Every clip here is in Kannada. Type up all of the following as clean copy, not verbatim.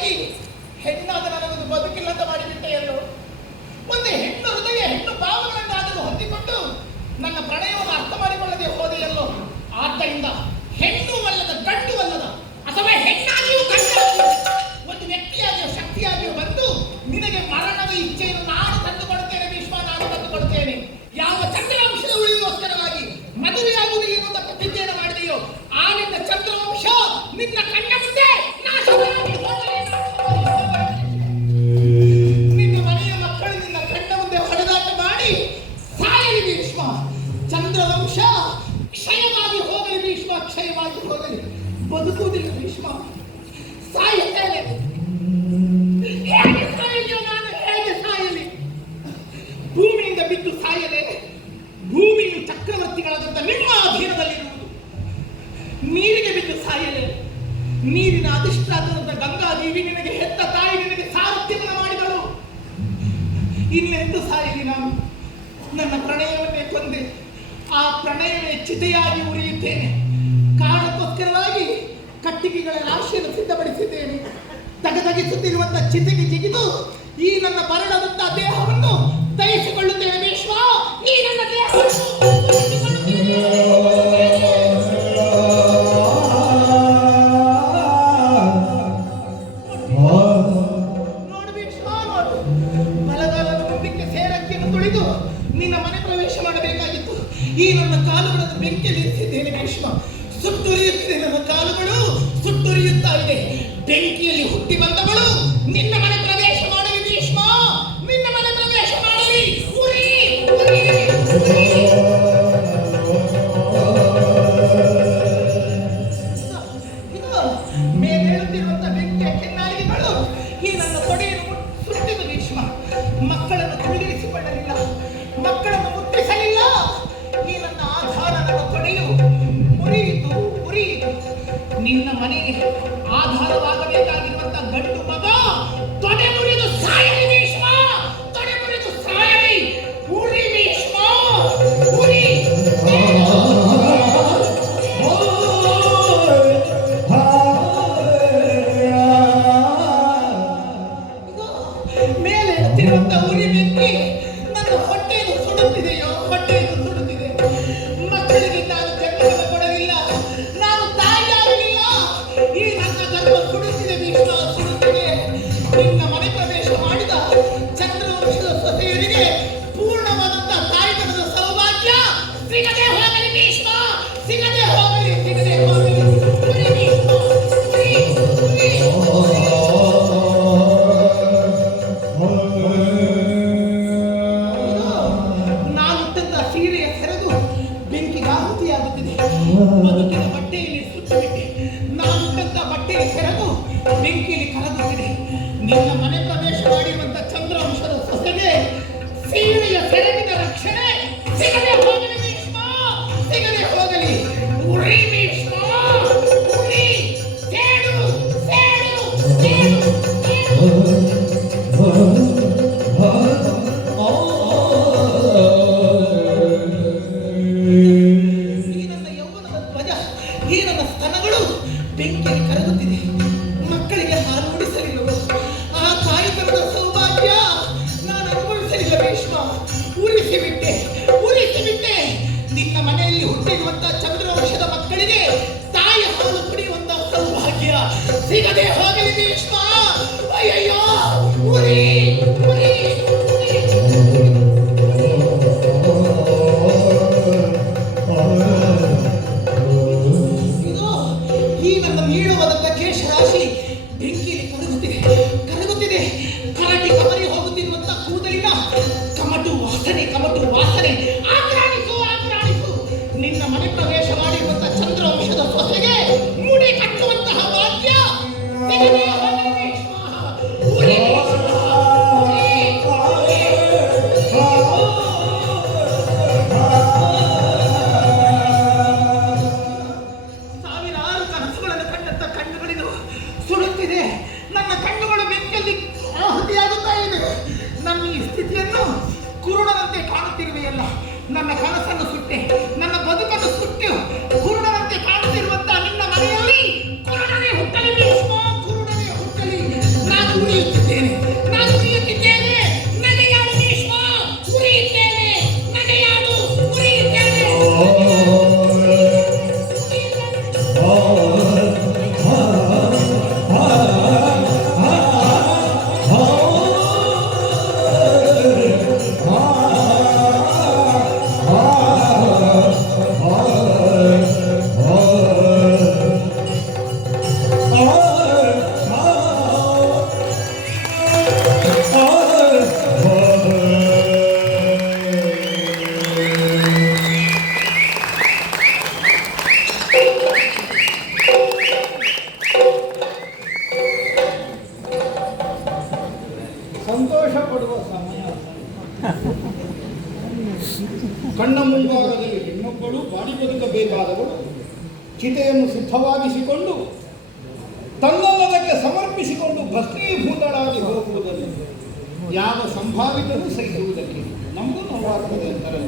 ಮದುವೆಯಾಗಿ ಹೆಣ್ಣಾದ ನನಗೊಂದು ಬದುಕಿಲ್ಲ ಅಂತ ಮಾಡಿಬಿಟ್ಟೆಯಲ್ಲೋ. ಒಂದು ಹೆಣ್ಣು ಹೃದಯ ಹೆಣ್ಣು ಭಾವಗಳನ್ನಾದರೂ ಹೊಂದಿಕೊಂಡು ನನ್ನ ಪ್ರಣಯವನ್ನು ಅರ್ಥ ಮಾಡಿಕೊಳ್ಳದೆ ಹೋದೆಯಲ್ಲೋ. ಆದ್ದರಿಂದ ಹೆಣ್ಣು ಅಲ್ಲದ ಗಂಡು ಅಲ್ಲದ ಅಥವಾ ಹೆಣ್ಣಾಗಿಯೂ ಗಂಡು ಒಂದು ವ್ಯಕ್ತಿಯಾಗಿಯೋ ಶಕ್ತಿಯಾಗಿಯೋ ಬಂದು ನಿನಗೆ ಮರಣದ ಇಚ್ಛೆಯನ್ನು ನಾನು ತಂದುಕೊಡುತ್ತೇನೆ ಭೀಷ್ಮ, ನಾನು ತಂದುಕೊಡುತ್ತೇನೆ. ಯಾವ ಚಂದ್ರವಂಶದ ಉಳಿಗೋಸ್ಕರವಾಗಿ ಮದುವೆಯಾಗುವುದಿಲ್ಲ ಎನ್ನುವುದ ಪ್ರತಿಜ್ಞೆಯನ್ನು ಮಾಡಿದೆಯೋ ಆ ನಿನ್ನ ಚಂದ್ರವಂಶ ನಿನ್ನ ಕಣ್ಣ ಮುಂದೆ ನಾಶವಾಗಿ ಹೋಗಲಿ. ನಿನ್ನ ಮನೆಯ ಮಕ್ಕಳು ನಿನ್ನ ಕಣ್ಣ ಮುಂದೆ ಹೊಡೆದಾಟ ಮಾಡಿ ಸಾಯಲಿ ಭೀಷ್ಮ. ಚಂದ್ರವಂಶ ಕ್ಷಯವಾಗಿ ಹೋಗಲಿ ಭೀಷ್ಮ, ಕ್ಷಯವಾಗಿ ಹೋಗಲಿ. ಬದುಕುವುದಿಲ್ಲ ಭೀಷ್ಮ, ಸಾಯುತ್ತೇನೆ. ಹೇಗೆ ಸಾಯಲಿಯೋ ನಾನು, ಹೇಗೆ ಸಾಯಲಿ? ಭೂಮಿಯಿಂದ ಬಿದ್ದು ಸಾಯಲೇ? ಭೂಮಿಯು ಚಕ್ರವರ್ತಿಗಳಾದಂತ ನಿಮ್ಮ ಅಧೀನದಲ್ಲಿರುವುದು. ನೀರಿಗೆ ಬಿದ್ದು ಸಾಯಲೇ? ನೀರಿನ ಅಧಿಷ್ಠಾನದ ಗಂಗಾದೇವಿ ನಿನಗೆ ಹೆತ್ತ ತಾಯಿ ನಿನಗೆ ಸಾರಥ್ಯವನ್ನು ಮಾಡಿದಳು. ಇನ್ನೆಂದು ಸಾಯಲಿ ನಾನು? ನನ್ನ ಪ್ರಣಯವನ್ನೇ ಕೊಂದೆ, ಆ ಪ್ರಣಯವೇ ಚಿತೆಯಾಗಿ ಉರಿಯುತ್ತೇನೆ. ಕಾರಣಕ್ಕೋಸ್ಕರವಾಗಿ ಕಟ್ಟಿಗೆಗಳ ರಾಶಿಯನ್ನು ಸಿದ್ಧಪಡಿಸಿದ್ದೇನೆ. ತಗತಗಿಸುತ್ತಿರುವಂತಹ ಚಿತೆಗೆ ಜಿಗಿದು ಈ ನನ್ನ ಮರಣದಂತಹ ದೇಹವನ್ನು ದಯಿಸಿಕೊಳ್ಳುತ್ತೇನೆ ಭೀಷ್ಮ. ಈ ನನ್ನ ದೇಹವನ್ನು ನೋಡು ಭೀಷ್ಮ, ನೋಡು. ಬಲಗಾಲದ ಮುಂದಕ್ಕೆ ಸೇರಕ್ಕಿಯನ್ನು ತುಳಿದು ನಿನ್ನ ಮನೆ ಪ್ರವೇಶ ಮಾಡಬೇಕಾಗಿತ್ತು. ಈ ನನ್ನ ಕಾಲುಗಳನ್ನು ಬೆಂಕಿಯಲ್ಲಿ ಇರಿಸಿದ್ದೇನೆ ಭೀಷ್ಮ. ಸುಟ್ಟುರಿಯುತ್ತಿದೆ ನನ್ನ ಕಾಲುಗಳು, ಸುಟ್ಟುರಿಯುತ್ತಾ ಇದೆ. ಬೆಂಕಿಯಲ್ಲಿ ಹುಟ್ಟಿ ಬಂದವಳು ನಿನ್ನ ಮನೆ ಪ್ರವೇಶ ಮಾಡಲಿ ಭೀಷ್ಮ, ನಿನ್ನ ಮನೆ ಪ್ರವೇಶ ಮಾಡಲಿ. ಉರಿ ಉರಿ ಉರಿ. ಮೇಲೇಳುತ್ತಿರುವಂತ ಬೆಂಕಿಯ ಕೆನ್ನಾಲಿಗೆಗಳು ಈ ನನ್ನ ತೊಡೆಯನ್ನು ಸುಟ್ಟಿತು ಭೀಷ್ಮ. ಮಕ್ಕಳನ್ನು ಕುಳ್ಳಿರಿಸಿಕೊಳ್ಳಲಿಲ್ಲ, ಮಕ್ಕಳನ್ನು ಮುಟ್ಟಿಸಲಿಲ್ಲ. ಈ ನನ್ನ ಆಧಾರ ನನ್ನ ತೊಡೆಯು ಉರಿಯಿತು ಉರಿಯಿತು. ನಿನ್ನ ಮನೆಗೆ ಆಧಾರವಾಗಬೇಕಾಗಿರುವಂತ ಗಂಡು ಮಗ ತೊಡೆ ಮುರಿದು ಸಾಯಲಿ ಭೀಷ್ಮ, ತೊಡೆ ಮುರಿದು ಸಾಯಲಿ. ಉರಿ ಭೀಷ್ಮ ಉರಿ. ಮೇಲೆ ಎತ್ತಿರುವಂತ ಉರಿ ಬೆಂಕಿ ನನ್ನ ಹೊಟ್ಟೆಯನ್ನು ಸುಡುತ್ತಿದೆಯೋ, ಹೊಟ್ಟೆಯನ್ನು ಸುಡುತ್ತಿದೆ. ಮಕ್ಕಳಿಗೆ ನಾನು ಜನ್ಮವನ್ನು ಕೊಡಲಿಲ್ಲ, ನಾನು ತಾಯಿಯಾಗಲಿಲ್ಲ. ಈ ನನ್ನ ಜನ್ಮ ಸುಡುತ್ತಿದೆ ಭೀಷ್ಮ, ಸುಡುತ್ತಿದೆ. ನಿನ್ನ ಮನೆ ಪ್ರವೇಶ ಮಾಡಿದ ಚಂದ್ರವಂಶದ ಸೊಸೆಯರಿಗೆ ಪೂರ್ಣವಾದಂತ ತಾಯ್ತನದ ಸೌಭಾಗ್ಯ ಸಿಗದೆ ಹೋಗಲಿ ಭೀಷ್ಮ, ಸಿಗದೆ ಹೋಗಲಿ, ಸಿಗದೆ ಹೋಗಲಿ. ಉರಿ ಭೀಷ್ಮ ಉರಿ ಉರಿ. ನಾನುಟ್ಟಂತ ಸೀರೆಯ ಸೆರಗು ಬೆಂಕಿಗಾಹುತಿಯಾಗುತ್ತಿದೆ. ಬದುಕಿನ ಬಟ್ಟೆಯಲ್ಲಿ ಸುಟ್ಟುಬಿಟ್ಟೆ. ನಾನುಟ್ಟಂತ ಬಟ್ಟೆಯ ಸೆರಗು ಬೆಂಕಿಯಲ್ಲಿ ಕರಗುತ್ತಿದೆ. ನಿನ್ನ ಮನೆ ಪ್ರವೇಶ ಮಾಡಿರುವಂತ ಚಂದ್ರವಂಶದ ಸೊಸೆಗೆ ಸೀರೆಯ ಸೆರಗಿನ ರಕ್ಷಣೆ ಸಿಗದೆ ಹೋಗಲಿ ಭೀಷ್ಮ, ಸಿಗದೆ ಹೋಗಲಿ. ಉರಿ ಭೀಷ್ಮ ಉರಿ. ಸೇಡು ಸೇಡು ಸೇಡು ಸೇಡು. ಈ ನನ್ನ ಯೌವನದ ಧ್ವಜ, ಈ ನನ್ನ ಸ್ತನಗಳು ಬೆಂಕಿಯಲ್ಲಿ ಕರಗುತ್ತಿದೆ. ಮಕ್ಕಳಿಗೆ ಹಾಲು ಉಡಿಸಲಿಲ್ಲವೋ? ಆ ತಾಯಿತನದ ಸೌಭಾಗ್ಯ ನಾನು ಅನುಭವಿಸಲಿಲ್ಲ ಭೀಷ್ಮ. ಉರಿಸಿಬಿಟ್ಟೆ ಉರಿಸಿಬಿಟ್ಟೆ. ನಿನ್ನ ಮನೆಯಲ್ಲಿ ಹುಟ್ಟಿರುವಂತಹ ಚಂದ್ರವಂಶದ ಮಕ್ಕಳಿಗೆ ತಾಯಿ ಹಾಲು ಕುಡಿಯುವಂತಹ ಸೌಭಾಗ್ಯ ಸಿಗದೆ ಹೋಗಲಿ ಭೀಷ್ಮ. ಅಯ್ಯಯ್ಯೋ ಉರಿ ಉರಿ ಉರಿ. ಈ ನನ್ನ ನೀಳುವಾದಂತ ಕೇಶರಾಶಿ ಬೆಂಕಿಯಲ್ಲಿ ಕರಗುತ್ತಿದೆ, ಕರಗುತ್ತಿದೆ. ಕರಟಿ ಕಮರಿ ಹೋಗುತ್ತಿರುವಂತ ಕೂದಲಿನ ಕಮಟು ವಾಸನೆ, ಕಮಟು ವಾಸನೆ. ಆಕ್ರಾಣಿಸು ಆಕ್ರಾಣಿಸು. ನಿನ್ನ ಮನೆ ಪ್ರವೇಶ ಮಾಡಿರುವಂತ ಚಂದ್ರವಂಶದ ಸೊಸೆಗೆ ಮುಡಿ ಕಟ್ಟುವಂತಹ ವಾದ್ಯ ಸಿಗದೆ ಹೋಗಲಿ ಭೀಷ್ಮ. ಉರಿ ಭೀಷ್ಮ ಉರಿ. ಕಣ್ಣ ಮುಂಭಾಗದಲ್ಲಿ ಹೆಣ್ಣೊಬ್ಬಳು ಬಾಡಿ ಬದುಕಬೇಕಾದವಳು ಚಿತೆಯನ್ನು ಸಿದ್ಧವಾಗಿಸಿಕೊಂಡು ತನ್ನಲ್ಲದಕ್ಕೆ ಸಮರ್ಪಿಸಿಕೊಂಡು ಭಸ್ಮೀಭೂತಳಾಗಿ ಹೋಗುವುದನ್ನು ಯಾವ ಸಂಭಾವಿತನೂ ಸಹಿಸುವುದಕ್ಕೆ ನಮಗೂ ನೋವಾಗ್ತದೆ ಅಂತಾರೆ.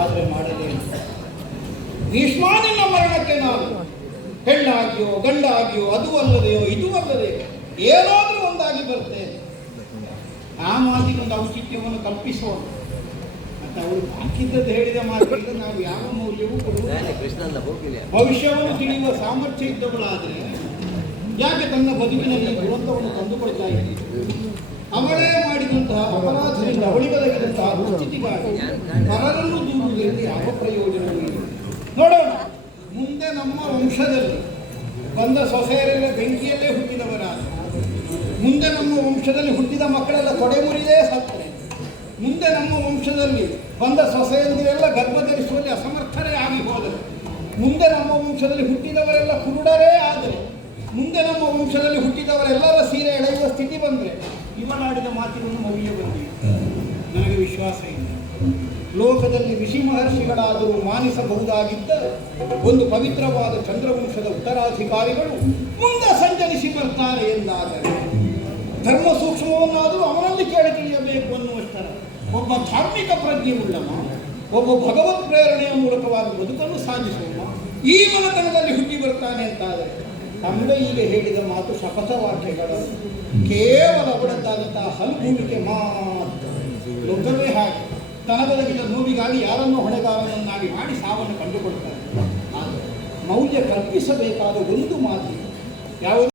ಆದರೆ ಮಾಡಲೇ ಭೀಷ್ಮಾನಿನ ಮರಣಕ್ಕೆ ನಾನು ಹೆಣ್ಣಾಗಿಯೋ ಗಂಡಾಗಿಯೋ ಅದು ಅಲ್ಲದೆಯೋ ಇದು ಅಲ್ಲದೆ ಏನಾದರೂ ಒಂದಾಗಿ ಬರ್ತೇನೆ. ಆ ಮಾತಿನೊಂದು ಔಚಿತ್ಯವನ್ನು ಕಲ್ಪಿಸೋಣ ಅಂತ ಅವರು ಹಾಕಿದ್ದದ್ದು ಹೇಳಿದ ಮಾತಿಗೆ ನಾವು ಯಾವ ಮೌಲ್ಯವೂ ಕೊಡುವುದಿಲ್ಲ. ಭವಿಷ್ಯವನ್ನು ತಿಳಿಯುವ ಸಾಮರ್ಥ್ಯ ಇದ್ದವಳಾದರೆ ಯಾಕೆ ತನ್ನ ಬದುಕಿನಲ್ಲಿ ದುರಂತವನ್ನು ತಂದುಕೊಳ್ತಾ ಇದ್ದೀವಿ? ಅವಳೇ ಮಾಡಿದಂತಹ ಅಪರಾಧದಿಂದ ಅವಳಿಗದಗಿದಂತಹ ದುಸ್ಥಿತಿಗಾಗಿ ಪರರನ್ನು ದೂರುವುದರಿಂದ ಯಾವ ಪ್ರಯೋಜನವೂ ಇಲ್ಲ. ನೋಡೋಣ, ಮುಂದೆ ನಮ್ಮ ವಂಶದಲ್ಲಿ ಬಂದ ಸೊಸೆಯರೆಲ್ಲ ಬೆಂಕಿಯಲ್ಲೇ ಹುಟ್ಟಿದವರಾದ, ಮುಂದೆ ನಮ್ಮ ವಂಶದಲ್ಲಿ ಹುಟ್ಟಿದ ಮಕ್ಕಳೆಲ್ಲ ತೊಡೆ ಮುರಿದೇ ಸತ್ತರೆ, ಮುಂದೆ ನಮ್ಮ ವಂಶದಲ್ಲಿ ಬಂದ ಸೊಸೆಯಂದಿರೆಲ್ಲ ಗರ್ಭ ಧರಿಸುವಲ್ಲಿ ಅಸಮರ್ಥರೇ ಆಗಿ ಹೋದರೆ, ಮುಂದೆ ನಮ್ಮ ವಂಶದಲ್ಲಿ ಹುಟ್ಟಿದವರೆಲ್ಲ ಕುರುಡರೇ ಆದರೆ, ಮುಂದೆ ನಮ್ಮ ವಂಶದಲ್ಲಿ ಹುಟ್ಟಿದವರೆಲ್ಲರ ಸೀರೆ ಎಳೆಯುವ ಸ್ಥಿತಿ ಬಂದರೆ ಇವನಾಡಿದ ಮಾತಿನನ್ನು ಮೌಲ್ಯ ಬಂದಿದೆ. ನನಗೆ ವಿಶ್ವಾಸ ಇಲ್ಲ. ಲೋಕದಲ್ಲಿ ಋಷಿ ಮಹರ್ಷಿಗಳಾದರೂ ಮಾನಿಸಬಹುದಾಗಿದ್ದ ಒಂದು ಪವಿತ್ರವಾದ ಚಂದ್ರವಂಶದ ಉತ್ತರಾಧಿಕಾರಿಗಳು ಮುಂದೆ ಸಂಚರಿಸಿ ಬರ್ತಾರೆ ಎಂದಾದರೆ ಧರ್ಮ ಸೂಕ್ಷ್ಮವನ್ನಾದರೂ ಅವನಲ್ಲಿ ಕೇಳಿ ತಿಳಿಯಬೇಕು ಅನ್ನುವಷ್ಟರ ಒಬ್ಬ ಧಾರ್ಮಿಕ ಪ್ರಜ್ಞೆ ಉಳ್ಳವ, ಒಬ್ಬ ಭಗವತ್ ಪ್ರೇರಣೆಯ ಮೂಲಕವಾದ ಬದುಕನ್ನು ಸಾಧಿಸುವ ಈ ಮನತನದಲ್ಲಿ ಹುಟ್ಟಿ ಬರ್ತಾನೆ ಅಂತಾದರೆ ತಮಗೆ ಈಗ ಹೇಳಿದ ಮಾತು ಶಪಥವಾಕ್ಯಗಳು ಕೇವಲ ಅವಳದ್ದಾದಂತಹ ಹಲ್ಗೂಡಿಕೆ ಮಾತ್ರ. ಲೋಕವೇ ಹಾಗೆ ತನಗೊದಗಿದ ನೋವಿಗಾಗಿ ಯಾರನ್ನೂ ಹೊಣೆಗಾರನನ್ನಾಗಿ ಮಾಡಿ ಸಾವನ್ನು ಕಂಡುಕೊಳ್ತಾರೆ. ಆದರೆ ಮೌಲ್ಯ ಕಲ್ಪಿಸಬೇಕಾದ ಒಂದು ಮಾತು ಯಾವುದು?